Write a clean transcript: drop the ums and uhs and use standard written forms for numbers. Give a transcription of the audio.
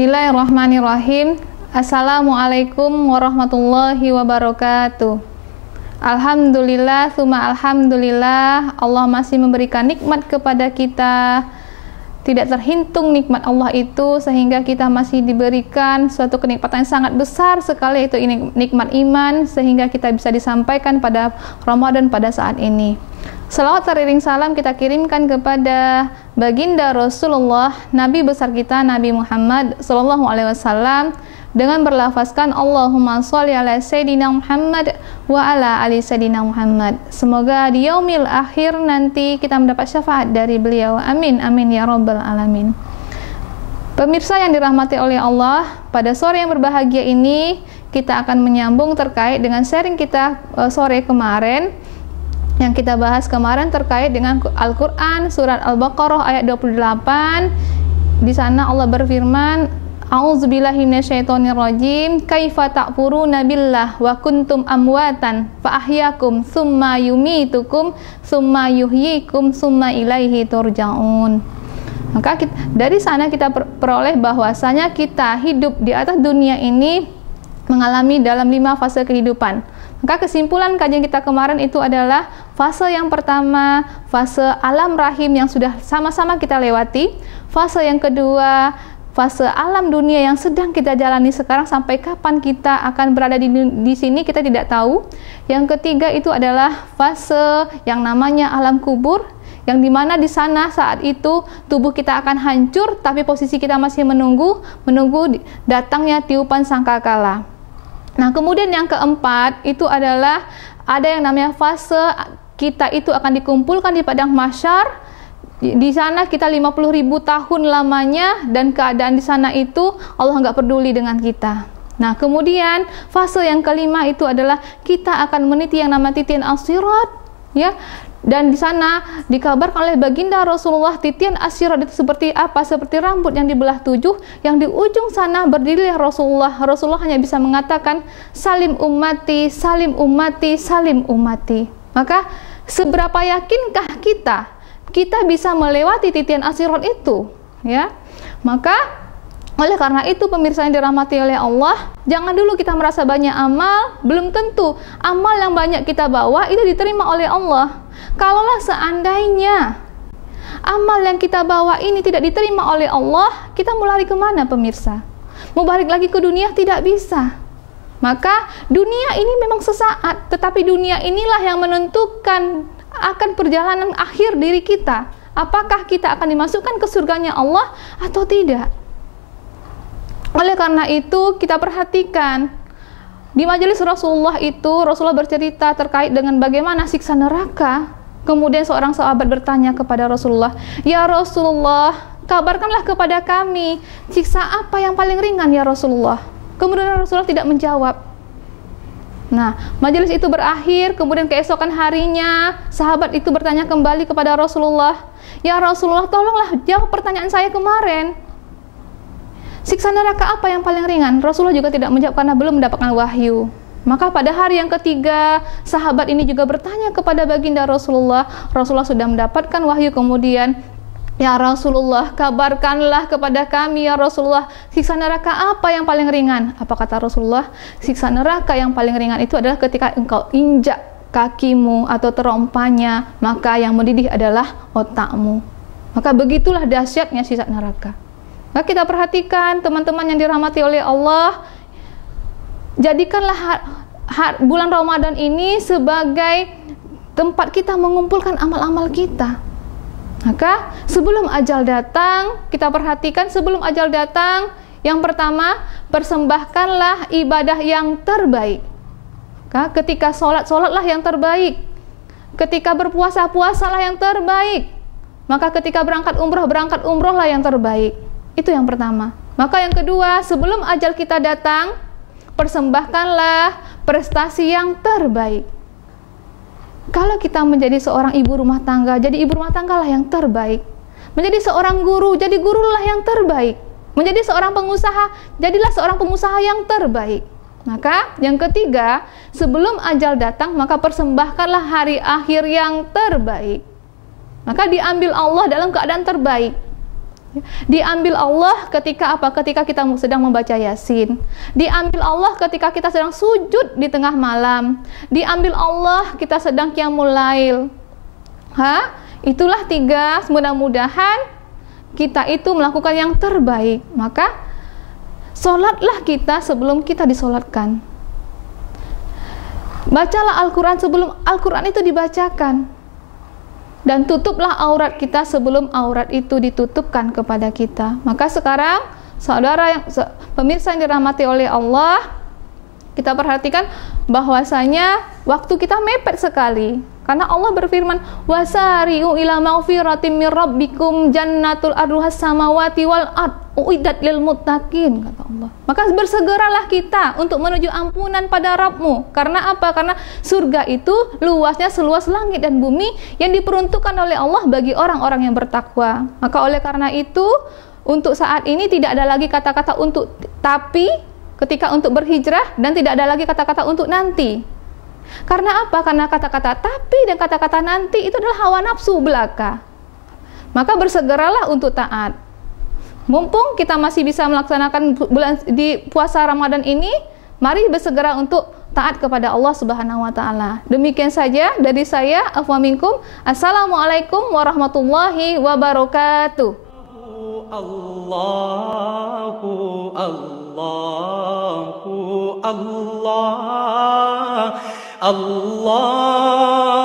Bismillahirrahmanirrahim. Assalamualaikum warahmatullahi wabarakatuh. Alhamdulillah, summa alhamdulillah, Allah masih memberikan nikmat kepada kita. Tidak terhitung nikmat Allah itu, sehingga kita masih diberikan suatu kenikmatan yang sangat besar sekali, yaitu nikmat iman, sehingga kita bisa disampaikan pada Ramadan pada saat ini. Salawat teriring salam kita kirimkan kepada baginda Rasulullah, Nabi besar kita, Nabi Muhammad sallallahu alaihi wasallam, dengan berlafazkan Allahumma sholli ala Sayyidina Muhammad wa ala ali Sayyidina Muhammad. Semoga di yaumil akhir nanti kita mendapat syafaat dari beliau. Amin, amin ya rabbal alamin. Pemirsa yang dirahmati oleh Allah, pada sore yang berbahagia ini kita akan menyambung terkait dengan sharing kita sore kemarin. Yang kita bahas kemarin terkait dengan Al-Quran, surat Al-Baqarah ayat 28. Di sana Allah berfirman, A'udzubillahi minasyaitonirrajim, kaifa ta'furuna billah wa kuntum amwatan fa ahyakum tsumma yumitukum tsumma yuhyikum tsumma ilaihi turja'un. Maka dari sana kita peroleh bahwasanya kita hidup di atas dunia ini mengalami dalam 5 fase kehidupan. Maka kesimpulan kajian kita kemarin itu adalah fase yang pertama, fase alam rahim yang sudah sama-sama kita lewati. Fase yang kedua, fase alam dunia yang sedang kita jalani sekarang, sampai kapan kita akan berada di sini kita tidak tahu. Yang ketiga itu adalah fase yang namanya alam kubur, yang dimana di sana saat itu tubuh kita akan hancur, tapi posisi kita masih menunggu datangnya tiupan sangkakala. Nah, kemudian yang keempat itu adalah ada yang namanya fase kita itu akan dikumpulkan di padang mahsyar. Di sana kita 50.000 tahun lamanya, dan keadaan di sana itu Allah nggak peduli dengan kita. Nah, kemudian fase yang kelima itu adalah kita akan meniti yang namanya titian as-sirat, ya. Dan di sana dikabarkan oleh baginda Rasulullah, titian as-sirat itu seperti apa? Seperti rambut yang dibelah 7, yang di ujung sana berdiri Rasulullah. Rasulullah hanya bisa mengatakan salim ummati, salim ummati, salim ummati. Maka seberapa yakinkah kita bisa melewati titian as-sirat itu, ya? Maka oleh karena itu pemirsa yang dirahmati oleh Allah, jangan dulu kita merasa banyak amal. Belum tentu amal yang banyak kita bawa itu diterima oleh Allah. Kalaulah seandainya amal yang kita bawa ini tidak diterima oleh Allah, kita mau lari kemana pemirsa? Mau balik lagi ke dunia? Tidak bisa. Maka dunia ini memang sesaat, tetapi dunia inilah yang menentukan akan perjalanan akhir diri kita. Apakah kita akan dimasukkan ke surganya Allah atau tidak? Oleh karena itu kita perhatikan di majelis Rasulullah itu, Rasulullah bercerita terkait dengan bagaimana siksa neraka. Kemudian seorang sahabat bertanya kepada Rasulullah, "Ya Rasulullah, kabarkanlah kepada kami, siksa apa yang paling ringan ya Rasulullah?" Kemudian Rasulullah tidak menjawab. Nah, majelis itu berakhir. Kemudian keesokan harinya sahabat itu bertanya kembali kepada Rasulullah, "Ya Rasulullah, tolonglah jawab pertanyaan saya kemarin. Siksa neraka apa yang paling ringan?" Rasulullah juga tidak menjawab karena belum mendapatkan wahyu. Maka pada hari yang ketiga, sahabat ini juga bertanya kepada baginda Rasulullah. Rasulullah sudah mendapatkan wahyu. Kemudian, "Ya Rasulullah, kabarkanlah kepada kami ya Rasulullah, siksa neraka apa yang paling ringan?" Apa kata Rasulullah? Siksa neraka yang paling ringan itu adalah ketika engkau injak kakimu atau terompanya, maka yang mendidih adalah otakmu. Maka begitulah dahsyatnya siksa neraka. Nah, kita perhatikan teman-teman yang dirahmati oleh Allah, jadikanlah bulan Ramadan ini sebagai tempat kita mengumpulkan amal-amal kita. Maka sebelum ajal datang, kita perhatikan sebelum ajal datang, yang pertama, persembahkanlah ibadah yang terbaik. Ketika sholat-sholatlah yang terbaik. Ketika berpuasa, puasalah yang terbaik. Maka ketika berangkat umrohlah yang terbaik. Itu yang pertama. Maka yang kedua, sebelum ajal kita datang, persembahkanlah prestasi yang terbaik. Kalau kita menjadi seorang ibu rumah tangga, jadi ibu rumah tanggalah yang terbaik. Menjadi seorang guru, jadi gurulah yang terbaik. Menjadi seorang pengusaha, jadilah seorang pengusaha yang terbaik. Maka yang ketiga, sebelum ajal datang, maka persembahkanlah hari akhir yang terbaik. Maka diambil Allah dalam keadaan terbaik. Diambil Allah ketika apa? Ketika kita sedang membaca Yasin. Diambil Allah ketika kita sedang sujud di tengah malam. Diambil Allah kita sedang qiyamul lail. Itulah 3. Mudah-mudahan kita itu melakukan yang terbaik. Maka sholatlah kita sebelum kita disolatkan. Bacalah Al-Quran sebelum Al-Quran itu dibacakan. Dan tutuplah aurat kita sebelum aurat itu ditutupkan kepada kita. Maka sekarang saudara yang pemirsa yang dirahmati oleh Allah, kita perhatikan bahwasanya waktu kita mepet sekali. Karena Allah berfirman, wasari'u ila maghfiratin mir rabbikum jannatul arduhas samawati wal ard uiddat lil muttaqin, kata Allah. Maka bersegeralah kita untuk menuju ampunan pada Rabbmu. Karena apa? Karena surga itu luasnya seluas langit dan bumi yang diperuntukkan oleh Allah bagi orang-orang yang bertakwa. Maka oleh karena itu, untuk saat ini tidak ada lagi kata-kata untuk tapi ketika untuk berhijrah, dan tidak ada lagi kata-kata untuk nanti. Karena apa? Karena kata-kata tapi dan kata-kata nanti itu adalah hawa nafsu belaka. Maka bersegeralah untuk taat. Mumpung kita masih bisa melaksanakan bulan di puasa Ramadan ini, mari bersegera untuk taat kepada Allah Subhanahu wa taala. Demikian saja dari saya, afwa minkum. Assalamualaikum warahmatullahi wabarakatuh. Allahu Allah Allah